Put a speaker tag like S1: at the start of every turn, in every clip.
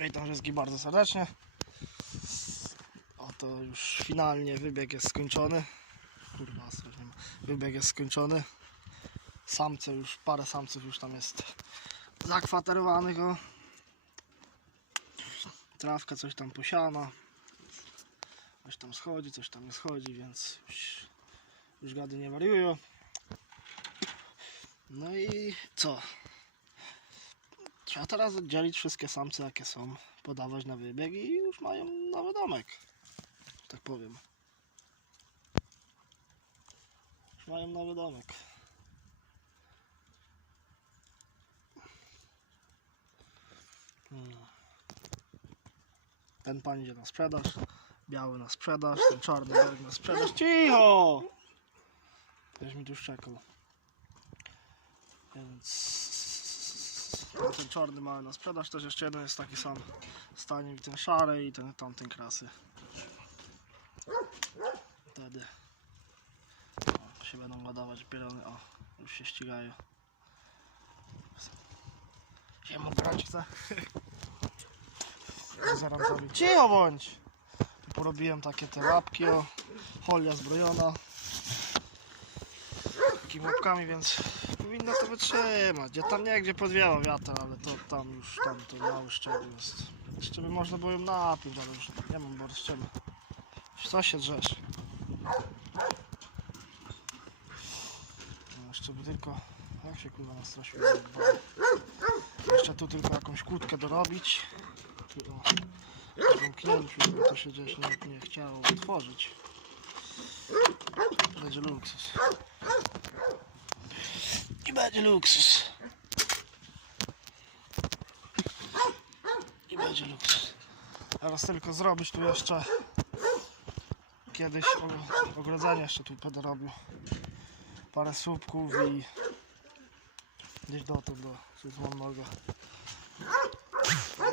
S1: Witam wszystkich bardzo serdecznie. Oto już finalnie wybieg jest skończony. Kurwa, wybieg jest skończony. Samce już, parę samców już tam jest zakwaterowanych. Trawka coś tam posiana. Coś tam schodzi, coś tam nie schodzi, więc już, już gady nie wariują. No i co? Trzeba teraz oddzielić wszystkie samce jakie są, podawać na wybieg i już mają nowy domek. Tak powiem. Już mają nowy domek. Hmm. Ten pan idzie na sprzedaż, biały na sprzedaż, ten czarny na sprzedaż. Cicho! Ktoś mi tu szczekał. Więc ten czarny mały na sprzedaż, też jeszcze jeden jest taki sam stanie i ten szary i ten tamten krasy. Wtedy o, się będą ładować pielony, o już się ścigają. Siema brać chce. Zaraz zrobię. Cicho bądź! Tu porobiłem takie te łapki, o folia zbrojona takimi łapkami, więc powinno to wytrzymać. Gdzie tam nie, gdzie podwiała wiatr, ale to tam już tam to mały szczegół jest. Jeszcze by można było ją napiąć, ale już nie mam borszczemy. Co się drzesz? No, Jeszcze by tylko... Jak się kurwa nastraszyłem? Jeszcze tu tylko jakąś kłódkę dorobić. Tu o, zamknięciu, żeby to się gdzieś nie, nie chciało otworzyć. Będzie luksus. Będzie luksus. I będzie luksus. Teraz tylko zrobić tu jeszcze kiedyś ogrodzenie jeszcze tu będę robił. Parę słupków i gdzieś dotąd do mam nogę.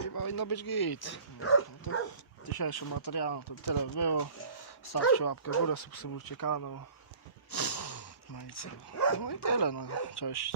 S1: I powinno być git. No to dzisiejszym materiałem to tyle było. Stawcie łapkę w górę, subskrybujcie kanał. Co? No i tyle, no. Cześć.